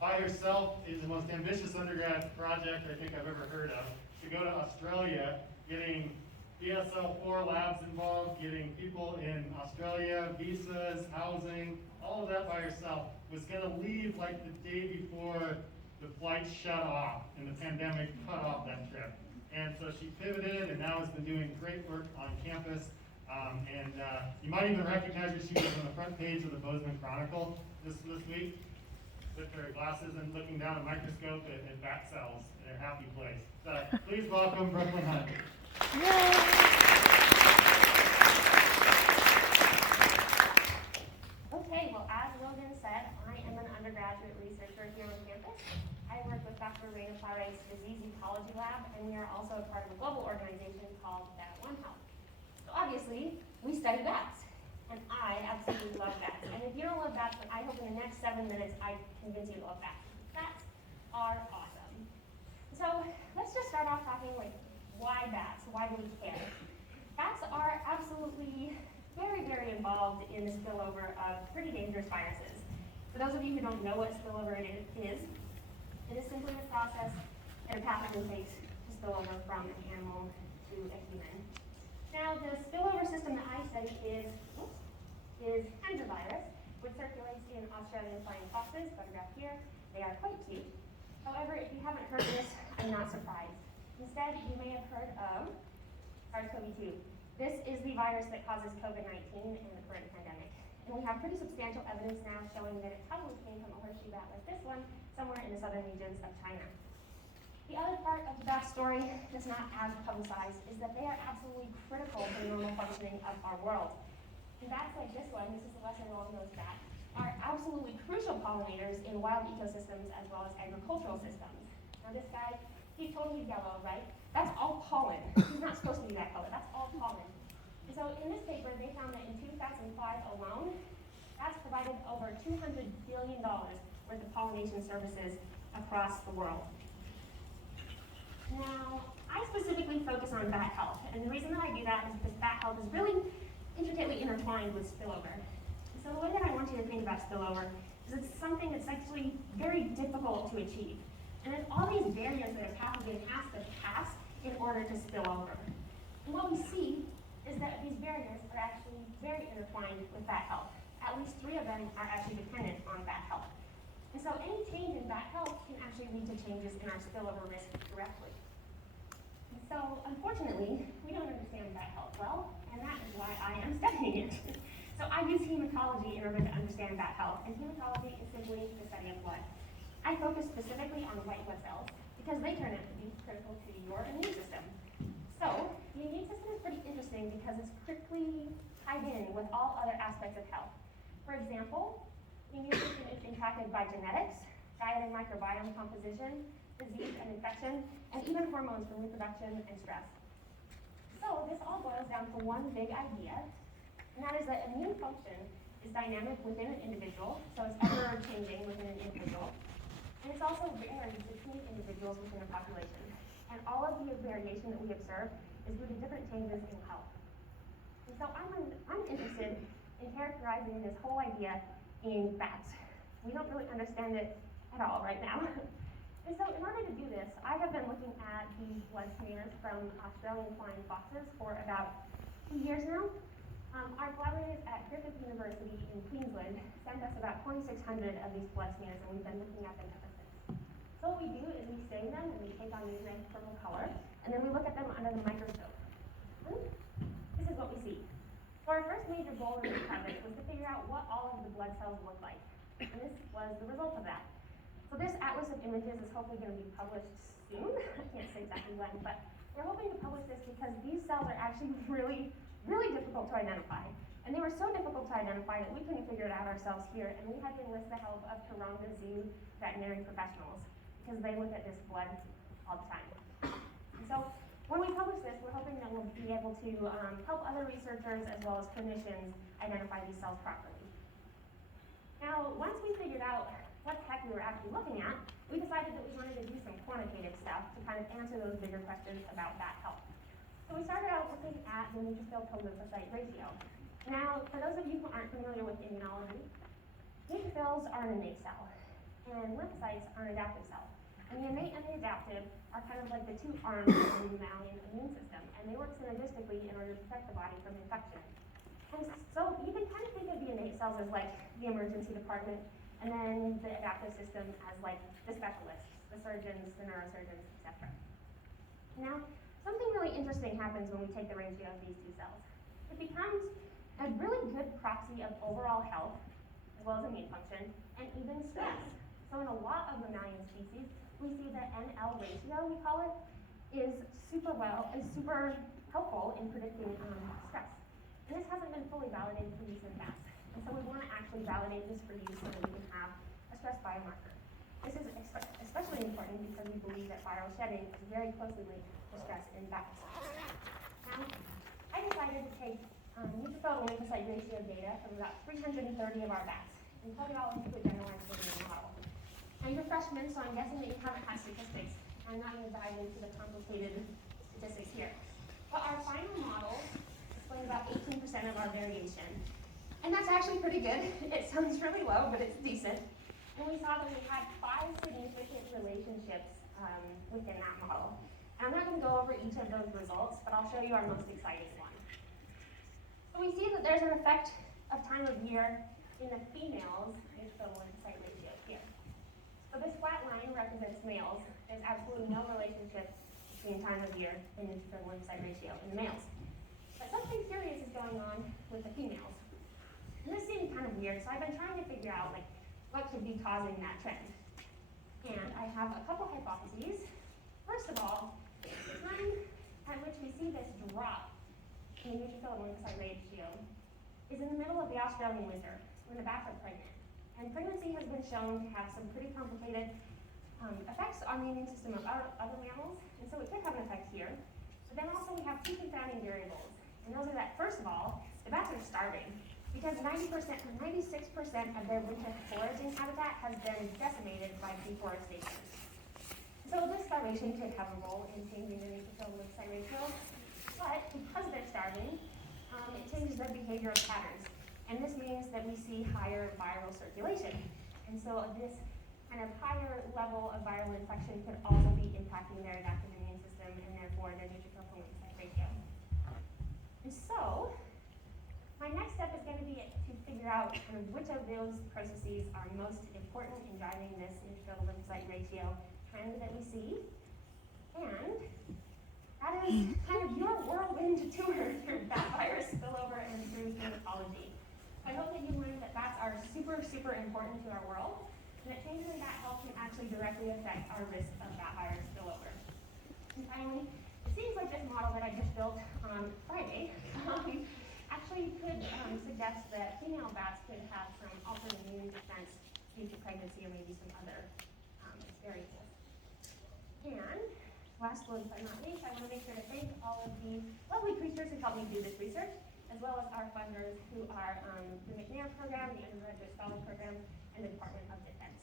by herself is the most ambitious undergrad project I think I've ever heard of. To go to Australia, getting ESL4 labs involved, getting people in Australia, visas, housing, all of that by herself, was going to leave like the day before the flight shut off and the pandemic cut off that trip. And so she pivoted and now has been doing great work on campus. You might even recognize her. She was on the front page of the Bozeman Chronicle this week with her glasses and looking down a microscope at bat cells in her happy place. So please welcome Brooklin Hunt. Okay, well, as Logan said, I am an undergraduate researcher here on campus. I work with Dr. Raina Claret's disease ecology lab, and we are also a part of a global organization called Bat One Health. So obviously, we study bats, and I absolutely love bats. And if you don't love bats, then I hope in the next 7 minutes I convince you to love bats. Bats are awesome. So let's just start off talking like, why bats? Why do we care? Bats are absolutely very, very involved in the spillover of pretty dangerous viruses. For those of you who don't know what spillover it is simply a process that a pathogen takes to spill over from an animal to a human. Now, the spillover system that I study is hantavirus, which circulates in Australian flying foxes, photographed here. They are quite cute. However, if you haven't heard of this, I'm not surprised. Instead, you may have heard of SARS-CoV-2. This is the virus that causes COVID-19 and the current pandemic. And we have pretty substantial evidence now showing that it probably came from a horseshoe bat like this one, somewhere in the southern regions of China. The other part of the bat story that's not as publicized is that they are absolutely critical to the normal functioning of our world. And bats like this one, this is the lesser long-nosed bat, are absolutely crucial pollinators in wild ecosystems as well as agricultural systems. Now this guy, he's totally yellow, right? That's all pollen. He's not supposed to be that color, that's all pollen. And so in this paper, they found that in 2005 alone, bats provided over $200 billion worth of pollination services across the world. Now, I specifically focus on bat health, and the reason that I do that is because bat health is really intricately intertwined with spillover. So the way that I want you to think about spillover is it's something that's actually very difficult to achieve. And there's all these barriers that a pathogen has to pass in order to spill over. And what we see is that these barriers are actually very intertwined with bat health. At least 3 of them are actually dependent on bat health. And so any change in bat health can actually lead to changes in our spillover risk directly. And so unfortunately, we don't understand bat health well, and that is why I am studying it. So I use hematology in order to understand bat health, and hematology is simply the study of blood. I focus specifically on white blood cells because they turn out to be critical to your immune system. So the immune system is pretty interesting because it's critically tied in with all other aspects of health. For example, the immune system is impacted by genetics, diet and microbiome composition, disease and infection, and even hormones from reproduction and stress. So this all boils down to one big idea, and that is that immune function is dynamic within an individual, so it's ever changing within an individual, and it's also varied between individuals within a population. And all of the variation that we observe is due to different changes in health. And so I'm interested in characterizing this whole idea in bats. We don't really understand it at all right now. And so in order to do this, I have been looking at these blood smears from Australian flying foxes for about 2 years now. Our collaborators at Griffith University in Queensland sent us about 2,600 of these blood smears, and we've been looking at them ever since. So what we do is we stain them and we take on these nice purple color, and then we look at them under the microscope. And this is what we see. So our first major goal in this project was to figure out what all of the blood cells look like. And this was the result of that. So this atlas of images is hopefully going to be published soon. I can't say exactly when, but we're hoping to publish this because these cells are actually really, really difficult to identify. And they were so difficult to identify that we couldn't figure it out ourselves here, and we had to enlist the help of Taronga Zoo veterinary professionals because they look at this blood all the time. And so when we publish this, we're hoping that we'll be able to help other researchers as well as clinicians identify these cells properly. Now, once we figured out what the heck we were actually looking at, we decided that we wanted to do some quantitative stuff to kind of answer those bigger questions about bat health. So we started out looking at the neutrophil to lymphocyte ratio. Now, for those of you who aren't familiar with immunology, neutrophils are an innate cell. and lymphocytes are an adaptive cell. And the innate and the adaptive are kind of like the two arms of the mammalian immune system, and they work synergistically in order to protect the body from infection. And so you can kind of think of the innate cells as like the emergency department, and then the adaptive system as like the specialists, the surgeons, the neurosurgeons, etc. Now, something really interesting happens when we take the ratio of these two cells. It becomes a really good proxy of overall health, as well as immune function, and even stress. So in a lot of mammalian species, we see the NL ratio, we call it, is super helpful in predicting stress. And this hasn't been fully validated for use in bats. And so we want to actually validate this for use so that we can have a stress biomarker. This is especially important because we believe that viral shedding is very closely linked to stress in bats. Now, I decided to take neutrophil to lymphocyte ratio data from about 330 of our bats and plug it all into a generalized linear model. Now you're freshmen, so I'm guessing that you haven't had statistics. I'm not going to dive into the complicated statistics here. But our final model explained about 18% of our variation. And that's actually pretty good. It sounds really low, but it's decent. And we saw that we had 5 significant relationships within that model. And I'm not going to go over each of those results, but I'll show you our most exciting one. So we see that there's an effect of time of year in the females neutrophil lymphocyte ratio here. So this flat line represents males. There's absolutely no relationship between time of year and neutrophil lymphocyte ratio in the males. But something curious is going on with the females. And this seemed kind of weird, so I've been trying to figure out what could be causing that trend. And I have a couple hypotheses. First of all, the time at which we see this drop in the neutrophil lymphocyte ratio is in the middle of the Australian winter, when the bats are pregnant. And pregnancy has been shown to have some pretty complicated effects on the immune system of other mammals, and so it could have an effect here. But then also we have 2 confounding variables, and those are that, first of all, the bats are starving, because 96% of their winter foraging habitat has been decimated by deforestation. So this starvation could have a role in changing the neutrophil lymphocyte ratio, but because they're starving, it changes their behavioral patterns. And this means that we see higher viral circulation. And so this kind of higher level of viral infection could also be impacting their adaptive immune system and therefore their neutrophil lymphocyte ratio. And so, my next step is going to be to figure out kind of which of those processes are most important in driving this neutrophil lymphocyte ratio trend that we see. And that is kind of your whirlwind tour through bat virus spillover and through hematology. I hope that you learned that bats are super important to our world, and that changes in bat health can actually directly affect our risk of bat virus spillover. And finally, it seems like this model that I just built on Friday actually could suggest that female bats could have some altered immune defense due to pregnancy or maybe some other variables. And last but not least, I want to make sure to thank all of the lovely creatures who helped me do this research, as well as our funders who are the McNair program, the Undergraduate Scholar Program, and the Department of Defense.